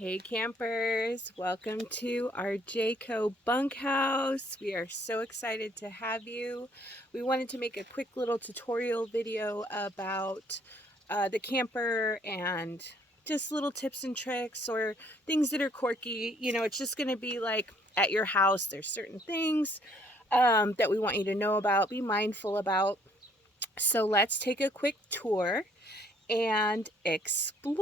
Hey campers, welcome to our Jayco bunkhouse. We are so excited to have you. We wanted to make a quick little tutorial video about the camper and just little tips and tricks or things that are quirky. You know, it's just going to be like at your house. There's certain things that we want you to know about, be mindful about. So let's take a quick tour and explore.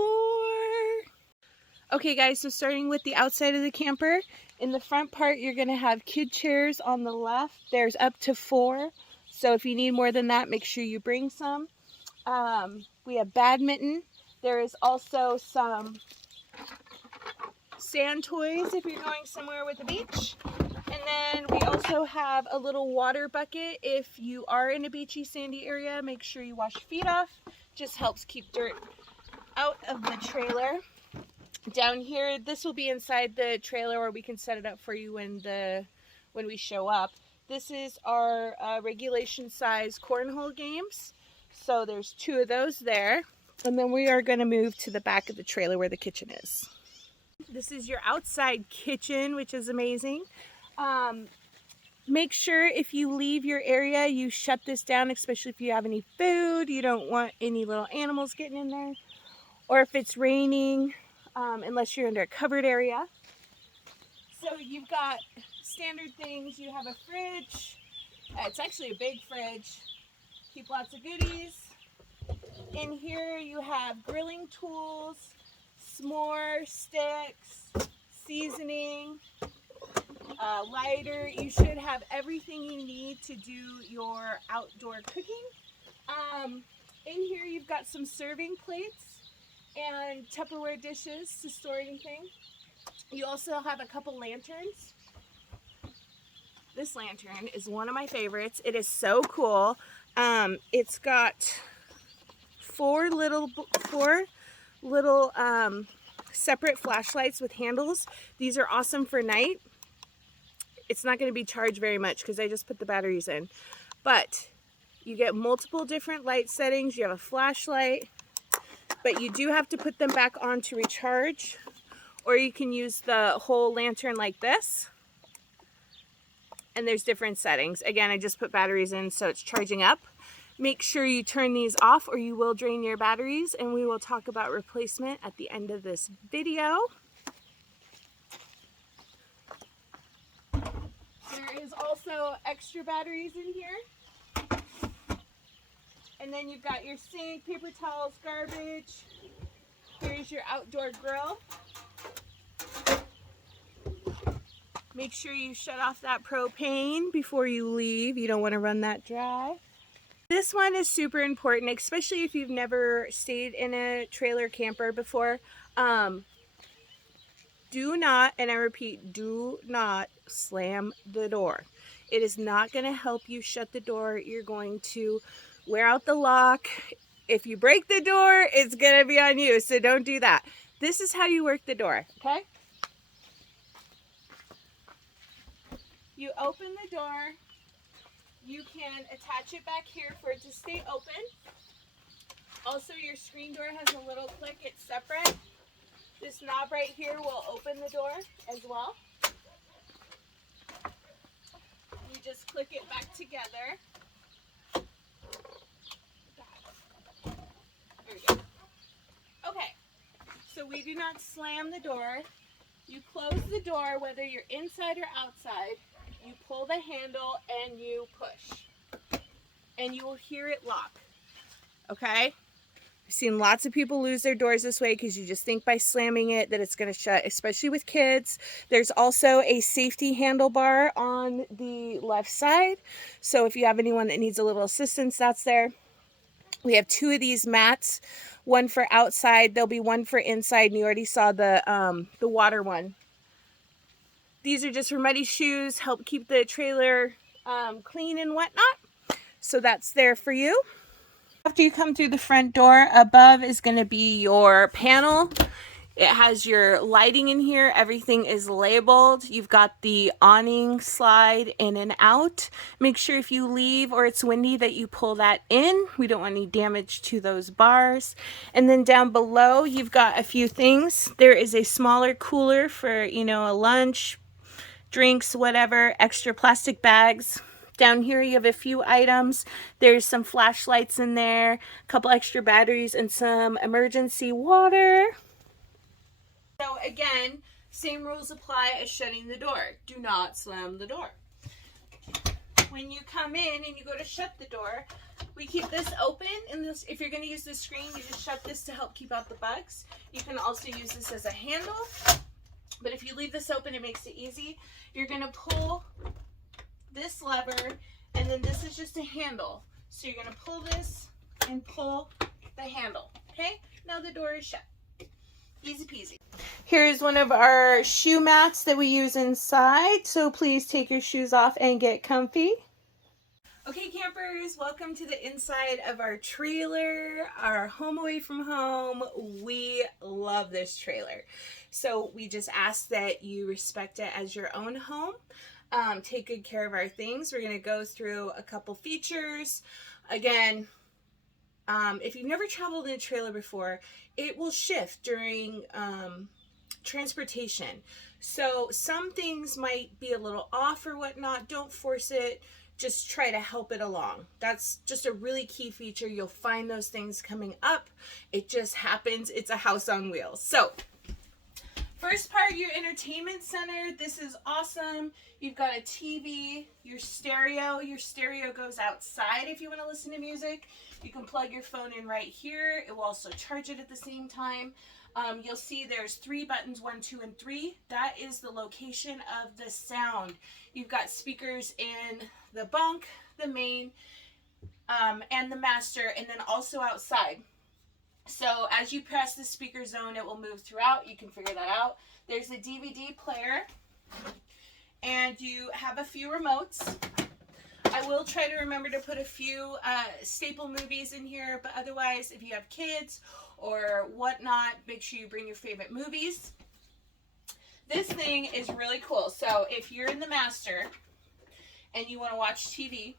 Okay guys, so starting with the outside of the camper, in the front part you're going to have kid chairs on the left. There's up to 4, so if you need more than that, make sure you bring some. We have badminton. There is also some sand toys if you're going somewhere with a beach. And then we also have a little water bucket. If you are in a beachy, sandy area, make sure you wash your feet off. Just helps keep dirt out of the trailer. Down here, this will be inside the trailer, or we can set it up for you when we show up. This is our regulation size cornhole games. So there's 2 of those there. And then we are going to move to the back of the trailer where the kitchen is. This is your outside kitchen, which is amazing. Make sure if you leave your area, you shut this down, especially if you have any food. You don't want any little animals getting in there. Or if it's raining. Unless you're under a covered area. So you've got standard things. You have a fridge. It's actually a big fridge. Keep lots of goodies. In here you have grilling tools, s'more sticks, seasoning, lighter. You should have everything you need to do your outdoor cooking. In here you've got some serving plates and Tupperware dishes to store anything. You also have a couple lanterns. This lantern is one of my favorites. It is so cool. It's got 4 little separate flashlights with handles. These are awesome for night. It's not going to be charged very much because I just put the batteries in. But you get multiple different light settings. You have a flashlight. But you do have to put them back on to recharge, or you can use the whole lantern like this. And there's different settings. Again, I just put batteries in so it's charging up. Make sure you turn these off or you will drain your batteries, and we will talk about replacement at the end of this video. There is also extra batteries in here. And then you've got your sink, paper towels, garbage. Here's your outdoor grill. Make sure you shut off that propane before you leave. You don't want to run that dry. This one is super important, especially if you've never stayed in a trailer camper before. Do not, and I repeat, do not slam the door. It is not going to help you shut the door. You're going to wear out the lock. If you break the door, it's going to be on you, so don't do that. This is how you work the door, okay? You open the door. You can attach it back here for it to stay open. Also, your screen door has a little click. It's separate. This knob right here will open the door as well. You just click it back together. There we go. Okay, so we do not slam the door. You close the door whether you're inside or outside. You pull the handle and you push. And you will hear it lock. Okay? I've seen lots of people lose their doors this way because you just think by slamming it that it's going to shut, especially with kids. There's also a safety handlebar on the left side. So if you have anyone that needs a little assistance, that's there. We have 2 of these mats, one for outside. There'll be one for inside, and you already saw the water one. These are just for muddy shoes, help keep the trailer clean and whatnot. So that's there for you. After you come through the front door, above is going to be your panel. It has your lighting in here. Everything is labeled. You've got the awning slide in and out. Make sure if you leave or it's windy that you pull that in. We don't want any damage to those bars. And then down below, you've got a few things. There is a smaller cooler for, you know, a lunch, drinks, whatever, extra plastic bags. Down here you have a few items. There's some flashlights in there, a couple extra batteries, and some emergency water. So again, same rules apply as shutting the door. Do not slam the door. When you come in and you go to shut the door, we keep this open, and this, if you're going to use this screen, you just shut this to help keep out the bugs. You can also use this as a handle, but if you leave this open, it makes it easy. You're going to pull this lever, and then this is just a handle. So you're going to pull this and pull the handle. Okay, now the door is shut. Easy peasy. Here's one of our shoe mats that we use inside, so please take your shoes off and get comfy. Okay, campers, welcome to the inside of our trailer, our home away from home. We love this trailer. So we just ask that you respect it as your own home. Take good care of our things. We're going to go through a couple features. Again, if you've never traveled in a trailer before, it will shift during transportation. So some things might be a little off or whatnot. Don't force it. Just try to help it along. That's just a really key feature. You'll find those things coming up. It just happens. It's a house on wheels. So first part, your entertainment center. This is awesome. You've got a TV, your stereo. Your stereo goes outside if you want to listen to music. You can plug your phone in right here. It will also charge it at the same time. You'll see there's 3 buttons, 1, 2, and 3. That is the location of the sound. You've got speakers in the bunk, the main, and the master, and then also outside. So as you press the speaker zone, it will move throughout. You can figure that out. There's a DVD player, and you have a few remotes. I will try to remember to put a few staple movies in here, but otherwise, if you have kids or whatnot, make sure you bring your favorite movies. This thing is really cool. So if you're in the master and you want to watch TV,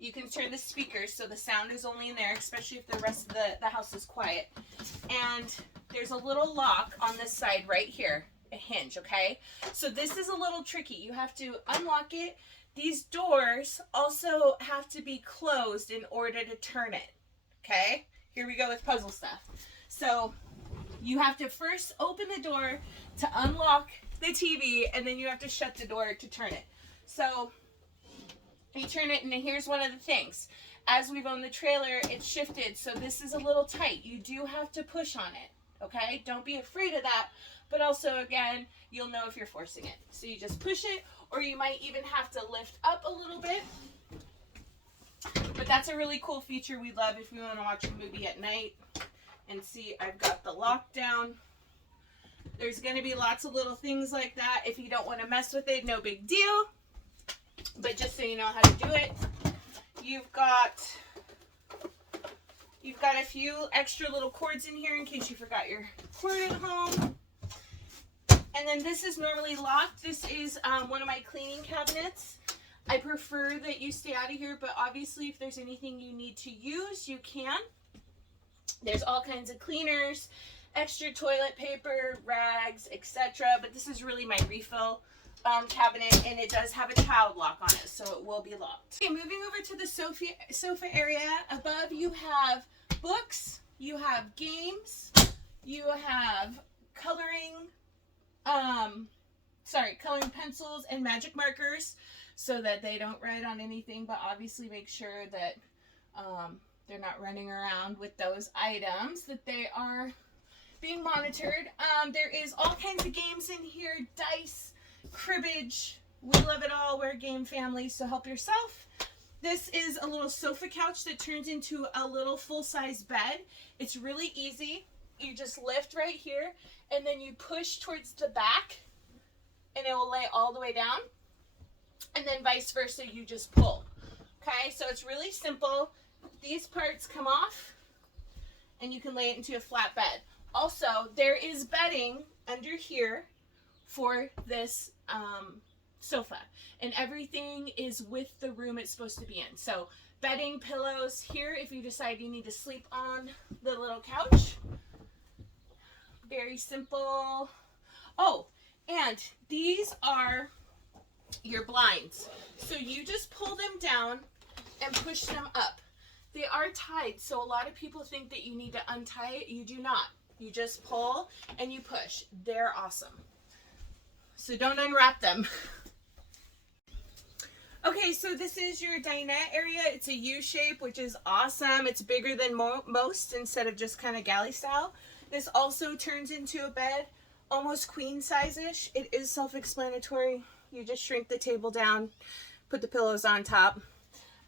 you can turn the speakers so the sound is only in there, especially if the rest of the house is quiet. And there's a little lock on this side right here, a hinge, okay? So this is a little tricky. You have to unlock it. These doors also have to be closed in order to turn it, okay? Here we go with puzzle stuff. So you have to first open the door to unlock the TV, and then you have to shut the door to turn it. So you turn it, and here's one of the things. As we've owned the trailer, it's shifted, so this is a little tight. You do have to push on it, okay? Don't be afraid of that, but also, again, you'll know if you're forcing it. So you just push it, or you might even have to lift up a little bit. But that's a really cool feature we love if we want to watch a movie at night. And see, I've got the lockdown. There's going to be lots of little things like that. If you don't want to mess with it, no big deal. But just so you know how to do it, you've got a few extra little cords in here in case you forgot your cord at home. And then this is normally locked. This is one of my cleaning cabinets. I prefer that you stay out of here, but obviously if there's anything you need to use, you can. There's all kinds of cleaners, extra toilet paper, rags, etc. But this is really my refill cabinet, and it does have a child lock on it, so it will be locked. Okay, moving over to the sofa area. Above you have books, you have games, you have coloring pencils and magic markers so that they don't write on anything, but obviously make sure that they're not running around with those items, that they are being monitored. There is all kinds of games in here, dice, cribbage. We love it all. We're a game family, so help yourself. This is a little sofa couch that turns into a little full-size bed. It's really easy. You just lift right here, and then you push towards the back, and it will lay all the way down. And then vice versa, you just pull. Okay, so it's really simple. These parts come off, and you can lay it into a flat bed. Also, there is bedding under here for this sofa, and everything is with the room it's supposed to be in. So bedding, pillows here if you decide you need to sleep on the little couch. Very simple. Oh, and these are your blinds. So you just pull them down and push them up. They are tied, so a lot of people think that you need to untie it. You do not. You just pull and you push. They're awesome. So don't unwrap them. Okay, so this is your dinette area. It's a U shape, which is awesome. It's bigger than most instead of just kind of galley style. This also turns into a bed, almost queen size-ish. It is self-explanatory. You just shrink the table down, put the pillows on top.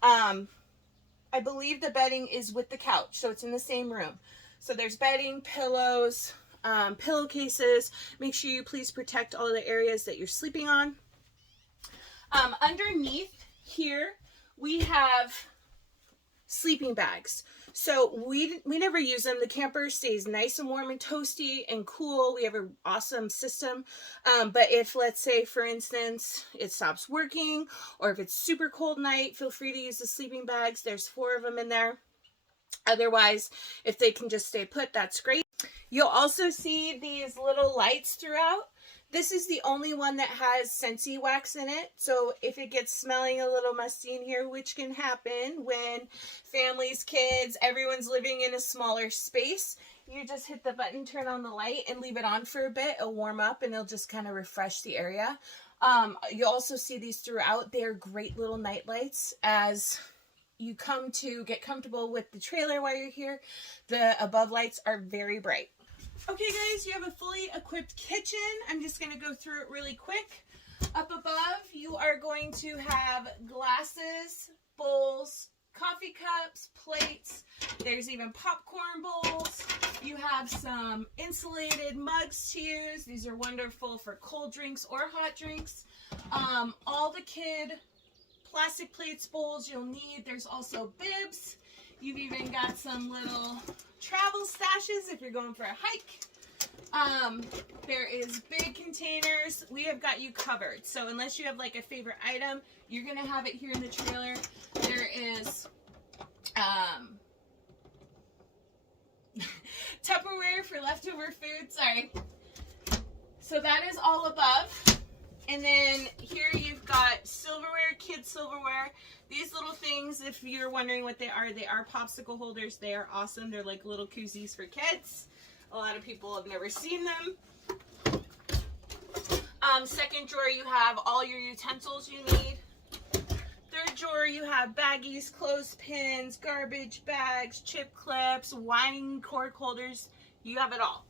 I believe the bedding is with the couch, so it's in the same room. So there's bedding, pillows, pillowcases. Make sure you please protect all the areas that you're sleeping on. Underneath here, we have sleeping bags. So we never use them. The camper stays nice and warm and toasty and cool. We have an awesome system. But if, let's say, for instance, it stops working, or if it's super cold night, feel free to use the sleeping bags. There's 4 of them in there. Otherwise, if they can just stay put, that's great. You'll also see these little lights throughout. This is the only one that has Scentsy wax in it. So if it gets smelling a little musty in here, which can happen when families, kids, everyone's living in a smaller space, you just hit the button, turn on the light, and leave it on for a bit. It'll warm up and it'll just kind of refresh the area. You also see these throughout. They're great little night lights as you come to get comfortable with the trailer while you're here. The above lights are very bright. Okay guys, you have a fully equipped kitchen. I'm just going to go through it really quick. Up above, you are going to have glasses, bowls, coffee cups, plates. There's even popcorn bowls. You have some insulated mugs to use. These are wonderful for cold drinks or hot drinks. All the kid plastic plates, bowls you'll need. There's also bibs. You've even got some little travel stashes if you're going for a hike. There is big containers. We have got you covered. So unless you have like a favorite item, you're going to have it here in the trailer. There is Tupperware for leftover food. Sorry. So that is all above. And then here you've got silverware, kids silverware. These little things, if you're wondering what they are popsicle holders. They are awesome. They're like little koozies for kids. A lot of people have never seen them. Second drawer, you have all your utensils you need. Third drawer, you have baggies, clothespins, garbage bags, chip clips, wine cork holders. You have it all.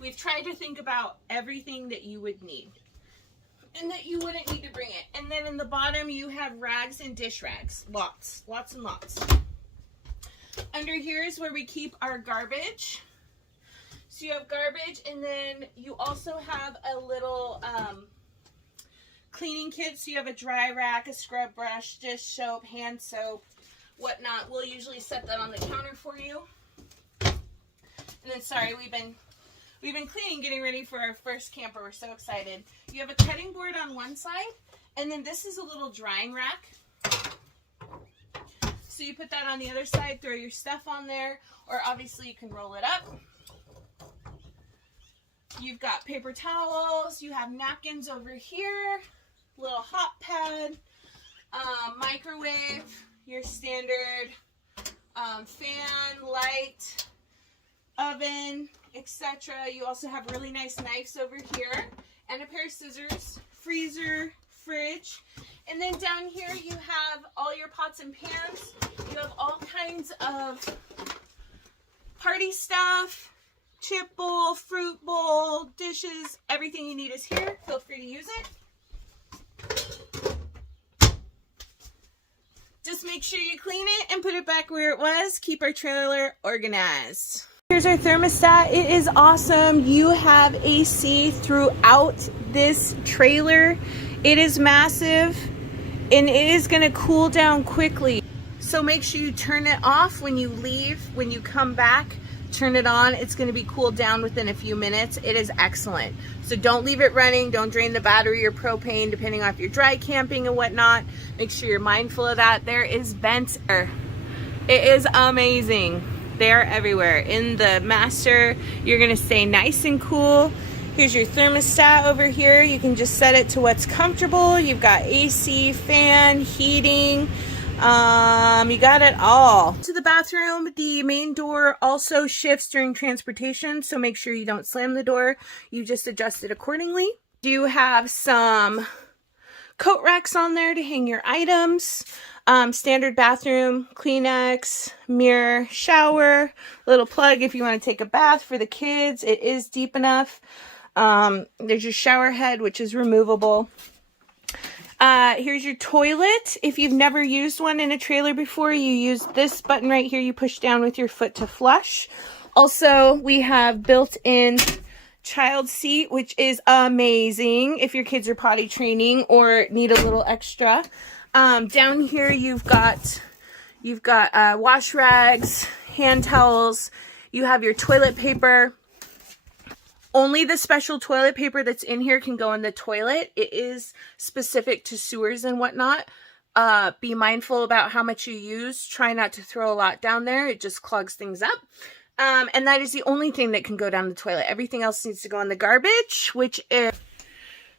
We've tried to think about everything that you would need and that you wouldn't need to bring it. And then in the bottom, you have rags and dish rags. Lots and lots. Under here is where we keep our garbage. So you have garbage, and then you also have a little cleaning kit. So you have a dry rack, a scrub brush, dish soap, hand soap, whatnot. We'll usually set that on the counter for you. And then, sorry, we've been cleaning, getting ready for our first camper. We're so excited. You have a cutting board on one side, and then this is a little drying rack. So you put that on the other side, throw your stuff on there, or obviously you can roll it up. You've got paper towels, you have napkins over here, little hot pad, microwave, your standard fan, light, oven, etc. You also have really nice knives over here and a pair of scissors, freezer, fridge. And then down here you have all your pots and pans. You have all kinds of party stuff, chip bowl, fruit bowl, dishes. Everything you need is here. Feel free to use it. Just make sure you clean it and put it back where it was. Keep our trailer organized. Here's our thermostat. It is awesome. You have AC throughout this trailer. It is massive and it is going to cool down quickly. So make sure you turn it off when you leave. When you come back, turn it on, it's going to be cooled down within a few minutes. It is excellent. So don't leave it running. Don't drain the battery or propane, depending on if you're dry camping and whatnot. Make sure you're mindful of that. There is vents air. It is amazing. They're everywhere. In the master, you're going to stay nice and cool. Here's your thermostat over here. You can just set it to what's comfortable. You've got AC, fan, heating. You got it all. To the bathroom, the main door also shifts during transportation, so make sure you don't slam the door. You just adjust it accordingly. You have some coat racks on there to hang your items. Standard bathroom, Kleenex, mirror, shower, little plug if you want to take a bath for the kids. It is deep enough. There's your shower head, which is removable. Here's your toilet. If you've never used one in a trailer before, you use this button right here. You push down with your foot to flush. Also, we have built-in child seat, which is amazing if your kids are potty training or need a little extra. Down here, you've got wash rags, hand towels. You have your toilet paper. Only the special toilet paper that's in here can go in the toilet. It is specific to sewers and whatnot. Be mindful about how much you use. Try not to throw a lot down there. It just clogs things up. And that is the only thing that can go down the toilet. Everything else needs to go in the garbage, which is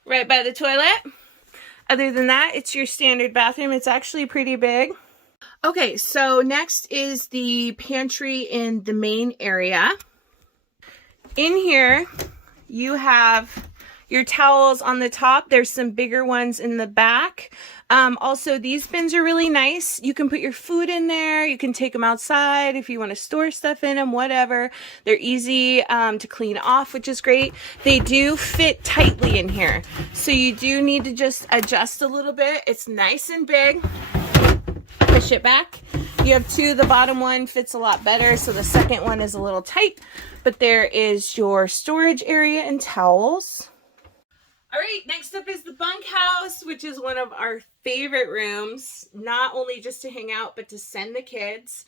right by the toilet. Other than that, it's your standard bathroom. It's actually pretty big. Okay, so next is the pantry in the main area. In here, you have your towels on the top. There's some bigger ones in the back. Also, these bins are really nice. You can put your food in there. You can take them outside if you want to store stuff in them, whatever. They're easy to clean off, which is great. They do fit tightly in here. So you do need to just adjust a little bit. It's nice and big. Push it back. You have two. The bottom one fits a lot better, so the second one is a little tight. But there is your storage area and towels. All right, next up is the bunkhouse, which is one of our favorite rooms, not only just to hang out, but to send the kids.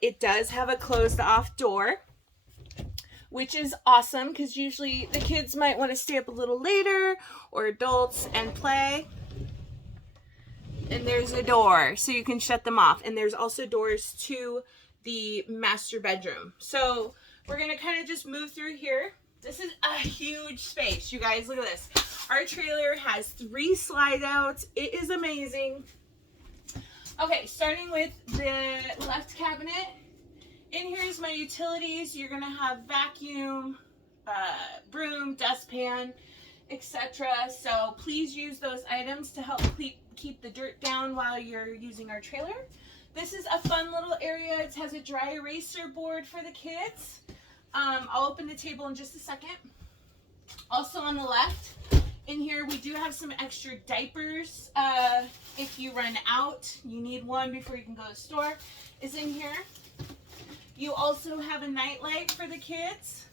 It does have a closed off door, which is awesome because usually the kids might want to stay up a little later or adults and play. And there's a door, so you can shut them off. And there's also doors to the master bedroom. So we're going to kind of just move through here. This is a huge space. You guys, look at this. Our trailer has 3 slide outs. It is amazing. Okay, starting with the left cabinet. In here is my utilities. You're going to have vacuum, broom, dustpan, etc. So please use those items to help keep the dirt down while you're using our trailer. This is a fun little area. It has a dry eraser board for the kids. I'll open the table in just a second. Also on the left, in here we do have some extra diapers. If you run out, you need one before you can go to the store, is in here. You also have a nightlight for the kids.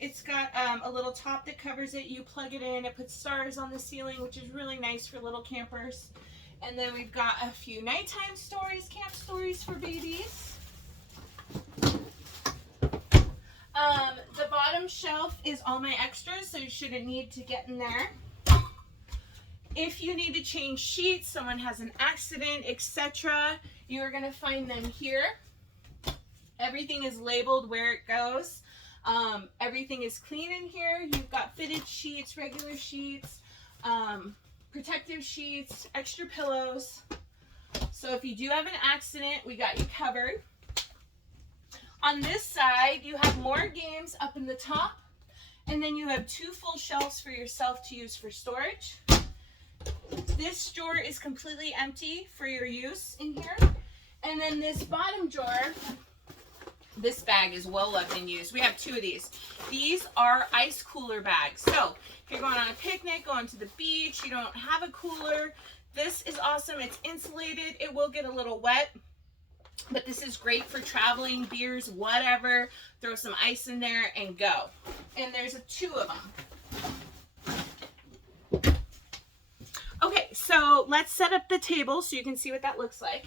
It's got a little top that covers it. You plug it in, it puts stars on the ceiling, which is really nice for little campers. And then we've got a few nighttime stories, camp stories for babies. The bottom shelf is all my extras, so you shouldn't need to get in there. If you need to change sheets, someone has an accident, etc., you are going to find them here. Everything is labeled where it goes. Everything is clean in here. You've got fitted sheets, regular sheets, protective sheets, extra pillows. So if you do have an accident, we got you covered. On this side, you have more games up in the top, and then you have 2 full shelves for yourself to use for storage. This drawer is completely empty for your use in here. And then this bottom drawer, this bag is well loved and used. We have 2 of these. These are ice cooler bags. So if you're going on a picnic, going to the beach, you don't have a cooler, this is awesome. It's insulated. It will get a little wet, but this is great for traveling, beers, whatever. Throw some ice in there and go. And there's 2 of them. Okay, so let's set up the table so you can see what that looks like.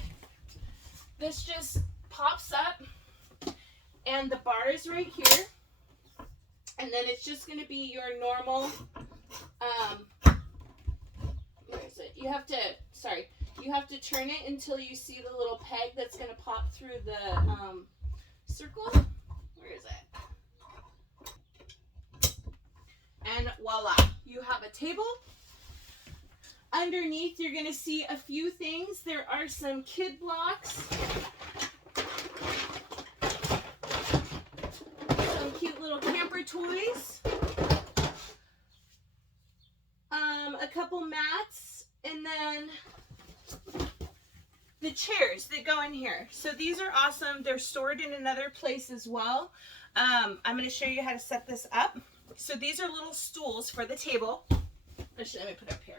This just pops up. And the bar is right here. And then it's just going to be your normal, where is it? You have to turn it until you see the little peg that's going to pop through the circle. Where is it? And voila, you have a table. Underneath, you're going to see a few things. There are some kid blocks. Some cute little camper toys. A couple mats, and then the chairs that go in here. So these are awesome. They're stored in another place as well. I'm going to show you how to set this up. So these are little stools for the table. Actually, let me put it up here.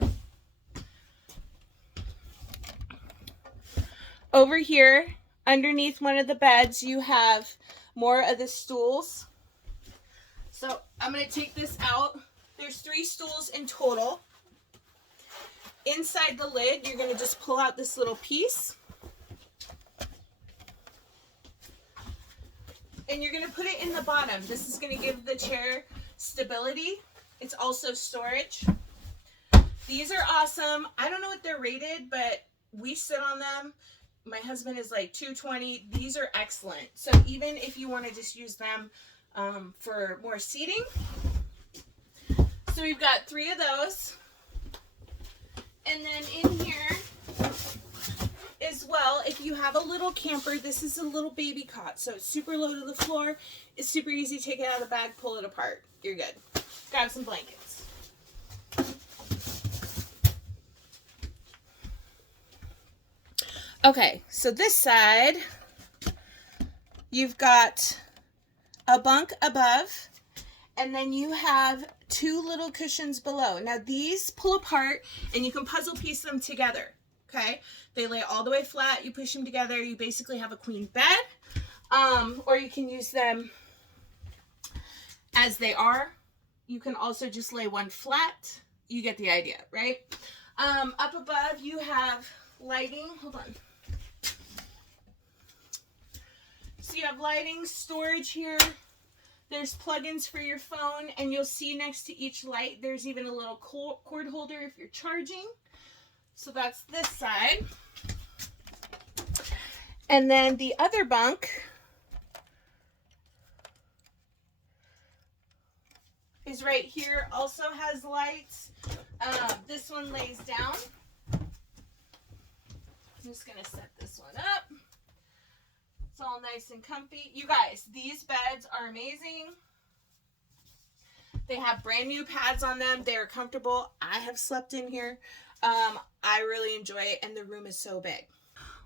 Over here, underneath one of the beds, you have more of the stools. So I'm going to take this out. There's 3 stools in total. Inside the lid, you're going to just pull out this little piece. And you're going to put it in the bottom. This is going to give the chair stability. It's also storage. These are awesome. I don't know what they're rated, but we sit on them. My husband is like 220. These are excellent. So even if you want to just use them for more seating. So we've got 3 of those. And then in here as well, if you have a little camper, this is a little baby cot. So it's super low to the floor. It's super easy. Take it out of the bag, pull it apart. You're good. Grab some blankets. Okay, so this side, you've got a bunk above, and then you have 2 little cushions below. Now these pull apart and you can puzzle piece them together, okay? They lay all the way flat, you push them together, you basically have a queen bed, or you can use them as they are. You can also just lay one flat. You get the idea, right? Up above you have lighting, hold on. So you have lighting, storage here. There's plugins for your phone, and you'll see next to each light, there's even a little cord holder if you're charging. So that's this side. And then the other bunk is right here, also has lights. This one lays down. I'm just gonna set this one up. It's all nice and comfy. You guys, these beds are amazing. They have brand new pads on them. They're comfortable. I have slept in here. I really enjoy it, and the room is so big.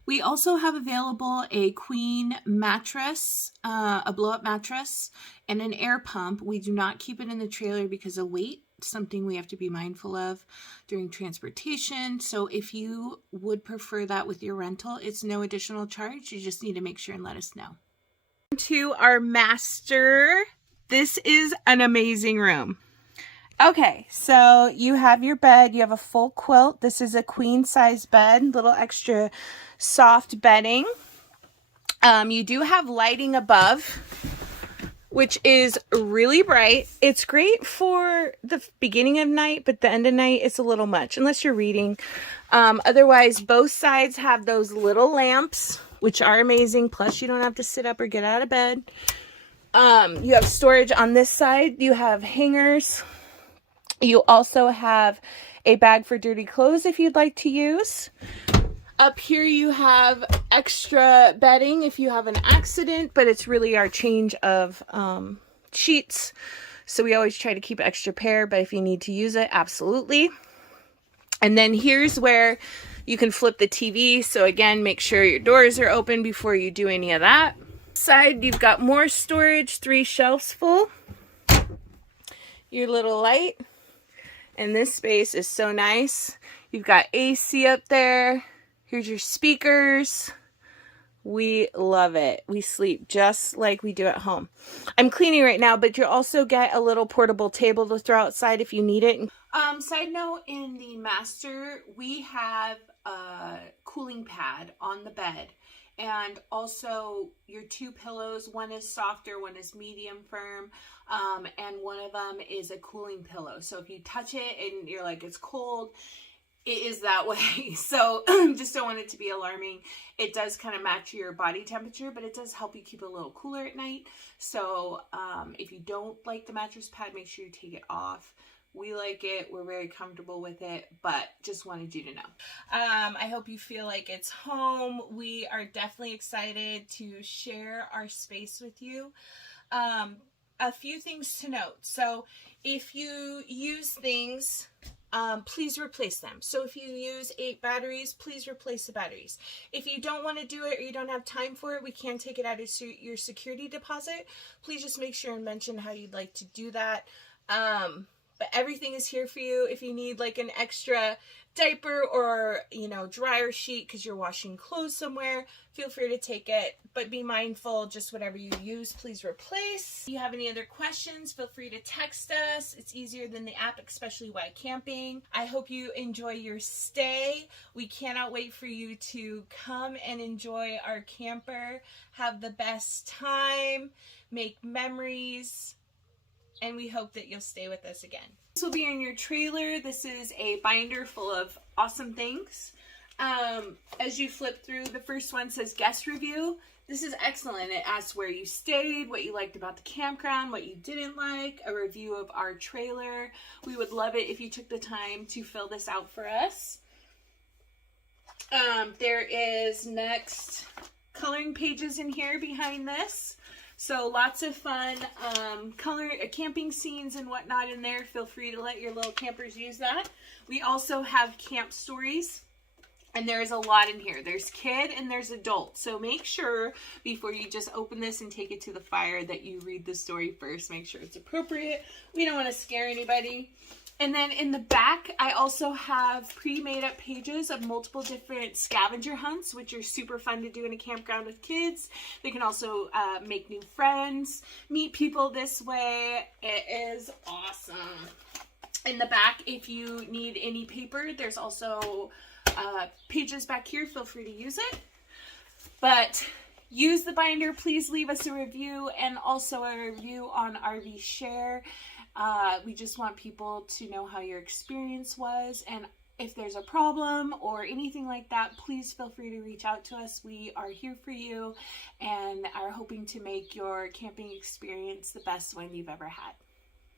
We also have available a queen mattress, a blow-up mattress, and an air pump. We do not keep it in the trailer because of weight. Something we have to be mindful of during transportation. So if you would prefer that with your rental, it's no additional charge. You just need to make sure and let us know. To our master. This is an amazing room. Okay, so you have your bed. You have a full quilt. This is a queen size bed, little extra soft bedding. You do have lighting above, which is really bright. It's great for the beginning of night, but the end of night it's a little much, unless you're reading. Otherwise, both sides have those little lamps, which are amazing. Plus, you don't have to sit up or get out of bed. You have storage on this side. You have hangers. You also have a bag for dirty clothes if you'd like to use. Up here you have extra bedding if you have an accident, but it's really our change of sheets. So we always try to keep an extra pair, but if you need to use it, absolutely. And then here's where you can flip the TV. So again, make sure your doors are open before you do any of that. Side, you've got more storage, 3 shelves full. Your little light. And this space is so nice. You've got AC up there. Here's your speakers. We love it. We sleep just like we do at home. I'm cleaning right now, but you'll also get a little portable table to throw outside if you need it. Side note, in the master, we have a cooling pad on the bed. and also your 2 pillows. One is softer, one is medium firm, and one of them is a cooling pillow. So if you touch it and you're like, it's cold, it is that way. So just don't want it to be alarming. It does kind of match your body temperature, but it does help you keep it a little cooler at night. So if you don't like the mattress pad, make sure you take it off. We like it. We're very comfortable with it, but just wanted you to know. I hope you feel like it's home. We are definitely excited to share our space with you. A few things to note. So if you use things, please replace them. So if you use 8 batteries, please replace the batteries. If you don't want to do it or you don't have time for it, we can take it out of your security deposit. Please just make sure and mention how you'd like to do that. But everything is here for you. If you need like an extra diaper or, you know, dryer sheet because you're washing clothes somewhere, feel free to take it. But be mindful, just whatever you use, please replace. If you have any other questions, feel free to text us. It's easier than the app, especially while camping. I hope you enjoy your stay. We cannot wait for you to come and enjoy our camper. Have the best time, make memories, and we hope that you'll stay with us again. This will be in your trailer. This is a binder full of awesome things. As you flip through, the first one says guest review. This is excellent. It asks where you stayed, what you liked about the campground, what you didn't like, a review of our trailer. We would love it if you took the time to fill this out for us. There is next coloring pages in here behind this. So lots of fun camping scenes and whatnot in there. Feel free to let your little campers use that. We also have camp stories, and there is a lot in here. There's kid and there's adult. So make sure before you just open this and take it to the fire that you read the story first. Make sure it's appropriate. We don't want to scare anybody. And then in the back, I also have pre-made up pages of multiple different scavenger hunts, which are super fun to do in a campground with kids. They can also make new friends, meet people this way. It is awesome. In the back, if you need any paper, there's also pages back here. Feel free to use it. But use the binder. Please leave us a review and also a review on RV Share. We just want people to know how your experience was, and if there's a problem or anything like that, please feel free to reach out to us. We are here for you and are hoping to make your camping experience the best one you've ever had.